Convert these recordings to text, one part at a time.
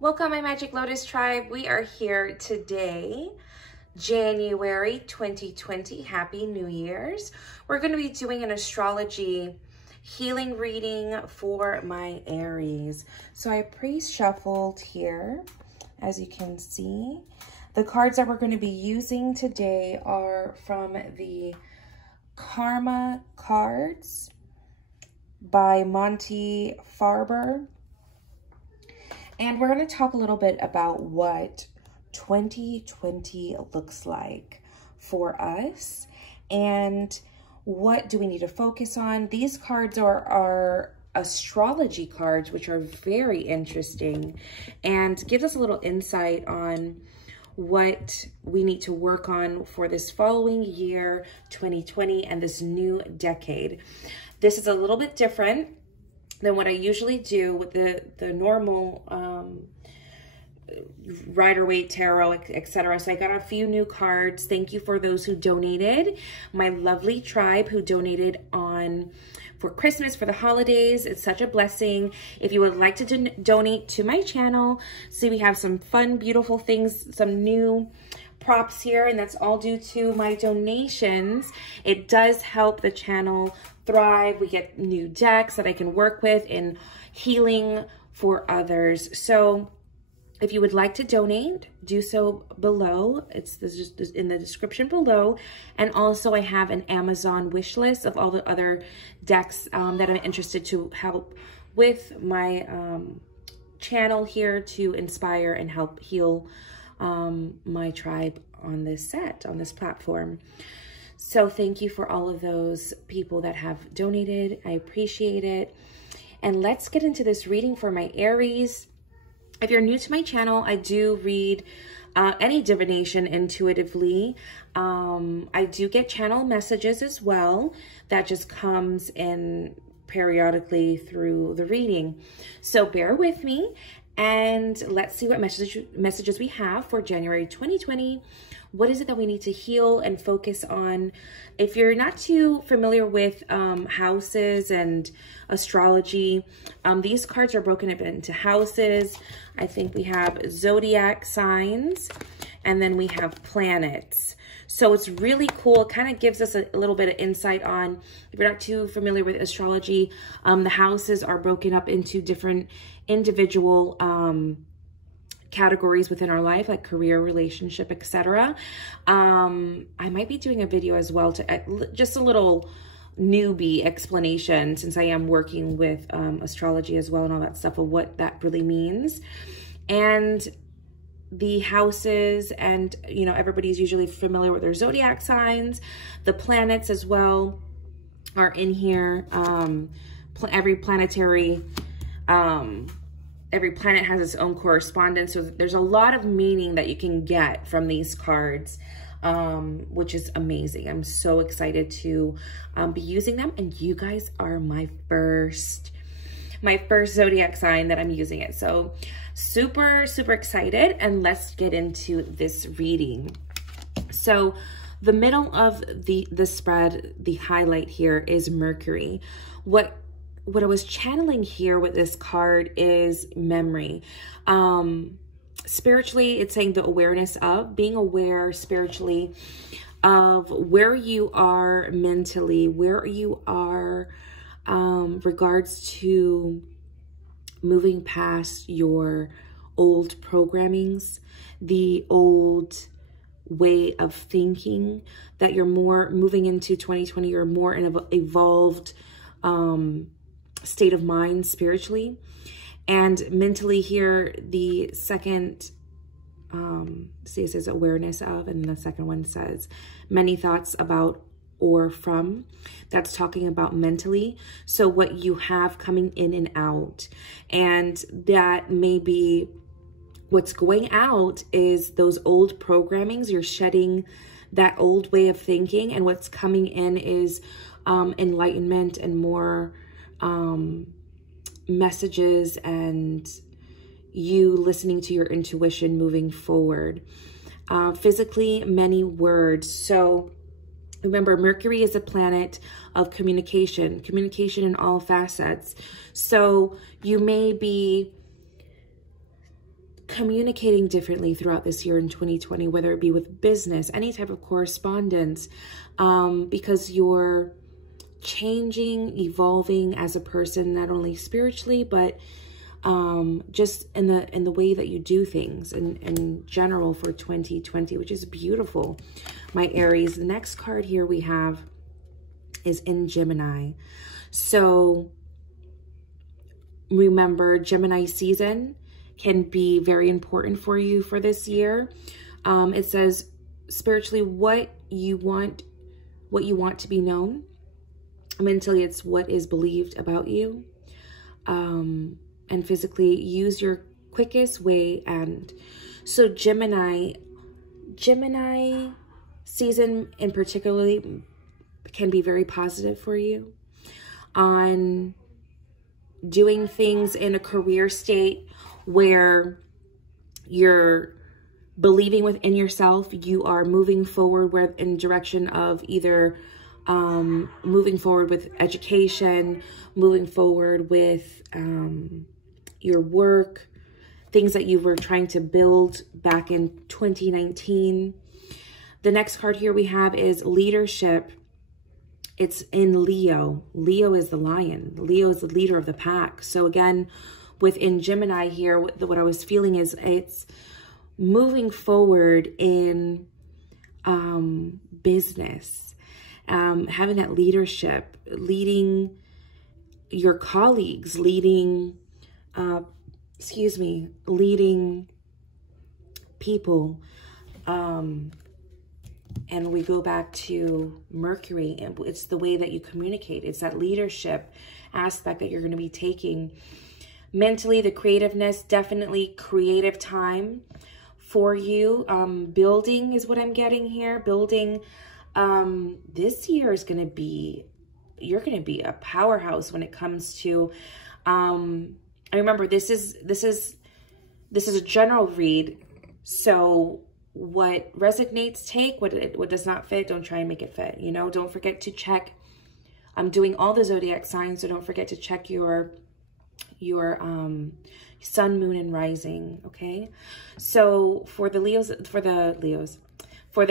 Welcome, my Magick Lotus tribe. We are here today, January 2020. Happy New Year's. We're going to be doing an astrology healing reading for my Aries. So I pre-shuffled here, as you can see. The cards that we're going to be using today are from the Karma cards by Monty Farber. And we're going to talk a little bit about what 2020 looks like for us and what do we need to focus on. These cards are astrology cards, which are very interesting and gives us a little insight on what we need to work on for this following year, 2020, and this new decade. This is a little bit different than what I usually do with the normal Rider-Waite Tarot, etc. So I got a few new cards. Thank you for those who donated. My lovely tribe who donated for Christmas, for the holidays. It's such a blessing. If you would like to donate to my channel, see we have some fun, beautiful things, some new props here, and that's all due to my donations. It does help the channel thrive. We get new decks that I can work with in healing for others. So if you would like to donate, do so below. It's just in the description below. And also I have an Amazon wish list of all the other decks that I'm interested to help with my channel here to inspire and help heal my tribe on this platform. So thank you for all of those people that have donated. I appreciate it. And let's get into this reading for my Aries. If you're new to my channel, I do read any divination intuitively. I do get channel messages as well. That just comes in periodically through the reading. So bear with me and let's see what messages we have for January 2020. What is it that we need to heal and focus on? If you're not too familiar with houses and astrology, these cards are broken up into houses. I think we have zodiac signs, and then we have planets. So it's really cool. It kind of gives us a little bit of insight on, if you're not too familiar with astrology, the houses are broken up into different individual categories within our life, like career, relationship, etc. I might be doing a video as well to just a little newbie explanation, since I am working with astrology as well and all that stuff, of what that really means. And the houses, and you know, everybody's usually familiar with their zodiac signs. The planets as well are in here. Every planet has its own correspondence. So there's a lot of meaning that you can get from these cards, which is amazing. I'm so excited to be using them. And you guys are my first zodiac sign that I'm using it. So super, super excited. And let's get into this reading. So the middle of the spread, the highlight here is Mercury. What I was channeling here with this card is memory. Spiritually, it's saying the awareness of, being aware spiritually of where you are mentally, where you are regards to moving past your old programmings, the old way of thinking, that you're more moving into 2020, you're more in an evolved state of mind spiritually. And mentally here, the second, see, it says awareness of, and the second one says many thoughts about or from. That's talking about mentally. So what you have coming in and out, and that may be what's going out is those old programmings. You're shedding that old way of thinking, and what's coming in is enlightenment and more messages, and you listening to your intuition moving forward. Physically, many words. So remember, Mercury is a planet of communication in all facets. So you may be communicating differently throughout this year in 2020, whether it be with business, any type of correspondence, because you're changing, evolving as a person, not only spiritually, but just in the way that you do things in general for 2020, which is beautiful, my Aries. The next card here we have is in Gemini. So remember, Gemini season can be very important for you for this year. It says spiritually what you want to be known. Mentally, it's what is believed about you. And physically, use your quickest way. And so Gemini season in particularly can be very positive for you on doing things in a career state where you're believing within yourself. You are moving forward in direction of either moving forward with education, moving forward with your work, things that you were trying to build back in 2019. The next card here we have is leadership. It's in Leo. Leo is the lion. Leo is the leader of the pack. So again, within Gemini here, what I was feeling is it's moving forward in business, having that leadership, leading your colleagues, leading people. And we go back to Mercury, and it's the way that you communicate. It's that leadership aspect that you're going to be taking. Mentally, the creativeness, definitely creative time for you. Building is what I'm getting here. Building, this year is going to be, you're going to be a powerhouse when it comes to, I remember this is a general read. So what resonates, take. What does not fit, don't try and make it fit. You know, don't forget to check. I'm doing all the zodiac signs, so don't forget to check your sun, moon, and rising. Okay. So for the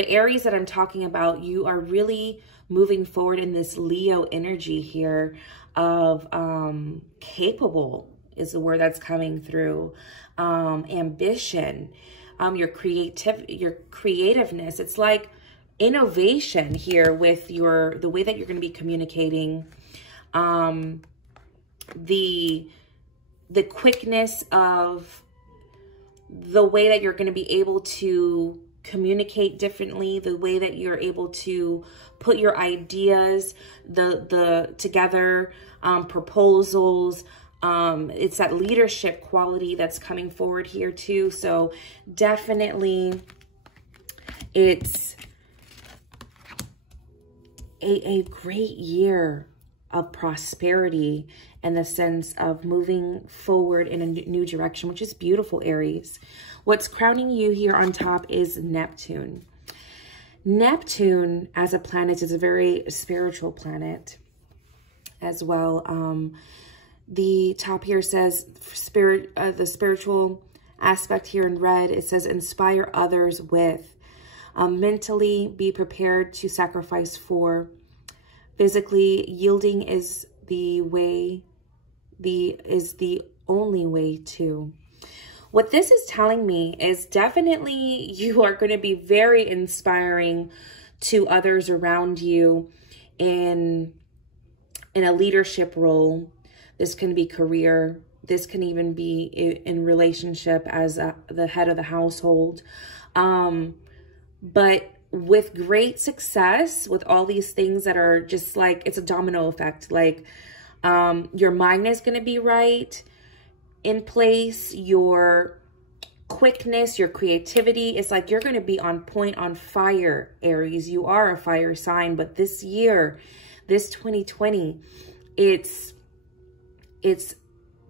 Aries that I'm talking about, you are really moving forward in this Leo energy here of capable is the word that's coming through. Ambition. Your creativeness. It's like innovation here with the way that you're going to be communicating. The quickness of the way that you're going to be able to communicate differently, the way that you're able to put your ideas together, proposals. It's that leadership quality that's coming forward here too. So definitely it's a great year of prosperity in the sense of moving forward in a new direction, which is beautiful, Aries. What's crowning you here on top is Neptune. Neptune as a planet is a very spiritual planet as well. The top here says the spiritual aspect here in red. It says inspire others with. Mentally, be prepared to sacrifice for. Physically, yielding is the only way to. What this is telling me is definitely you are going to be very inspiring to others around you in a leadership role. This can be career. This can even be in relationship as the head of the household. But with great success, with all these things that are just like, it's a domino effect. Like your mind is going to be right in place. Your quickness, your creativity, it's like you're going to be on point, on fire, Aries. You are a fire sign. But this year, this 2020, it's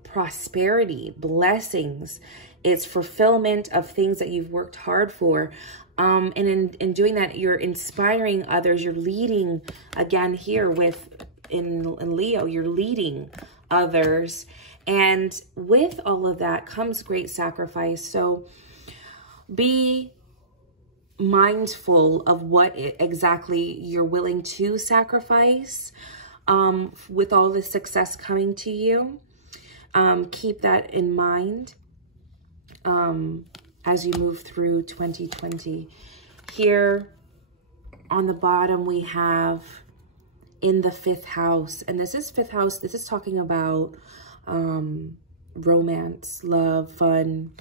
prosperity, blessings. It's fulfillment of things that you've worked hard for. And in doing that, you're inspiring others. You're leading, again, here in Leo, you're leading others. And with all of that comes great sacrifice. So be mindful of what exactly you're willing to sacrifice with all the success coming to you. Keep that in mind as you move through 2020. Here on the bottom, we have in the 5th house, and this is 5th house. This is talking about romance, love, fun.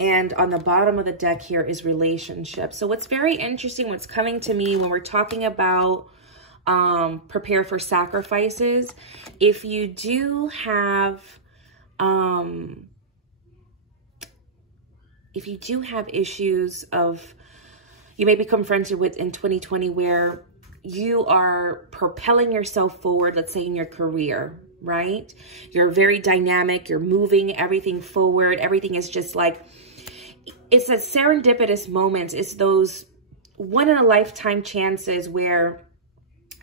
And on the bottom of the deck here is relationships. So what's very interesting, what's coming to me when we're talking about prepare for sacrifices, if you do have issues of, you may be confronted with in 2020 where you are propelling yourself forward, let's say in your career, right? You're very dynamic, you're moving everything forward. Everything is just like, it's a serendipitous moments. It's those one in a lifetime chances where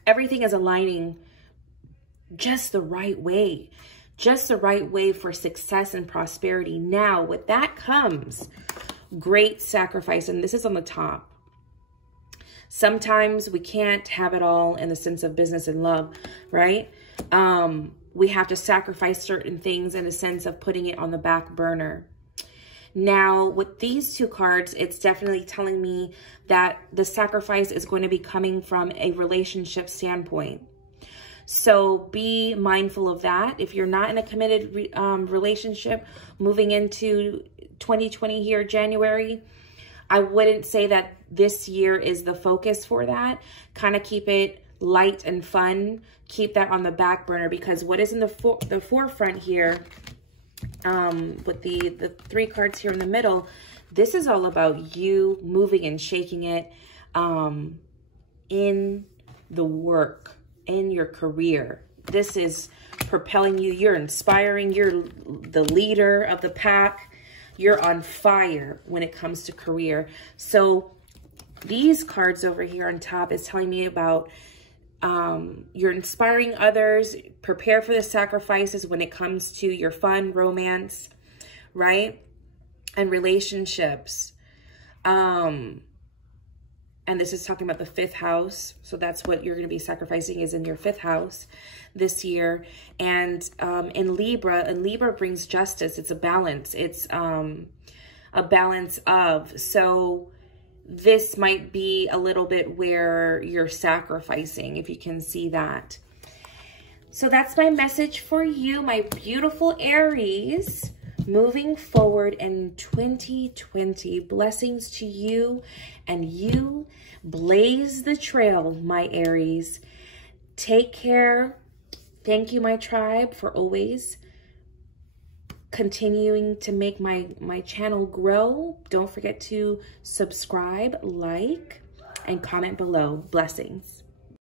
everything is aligning just the right way for success and prosperity. Now, with that comes great sacrifice. And this is on the top. Sometimes we can't have it all in the sense of business and love, right? We have to sacrifice certain things in a sense of putting it on the back burner. Now, with these 2 cards, it's definitely telling me that the sacrifice is going to be coming from a relationship standpoint. So be mindful of that. If you're not in a committed relationship moving into 2020 here, January, I wouldn't say that this year is the focus for that. Kind of keep it light and fun. Keep that on the back burner, because what is in the forefront here, with the 3 cards here in the middle, this is all about you moving and shaking it in the work, in your career. This is propelling you. You're inspiring. You're the leader of the pack. You're on fire when it comes to career. So these cards over here on top is telling me about you're inspiring others. Prepare for the sacrifices when it comes to your fun, romance, right? And relationships. And this is talking about the 5th house. So that's what you're going to be sacrificing, is in your 5th house this year. And in Libra brings justice. It's a balance. It's a balance of. So this might be a little bit where you're sacrificing, if you can see that. So that's my message for you, my beautiful Aries, moving forward in 2020. Blessings to you, and you blaze the trail, my Aries. Take care. Thank you, my tribe, for always continuing to make my channel grow. Don't forget to subscribe, like, and comment below. Blessings.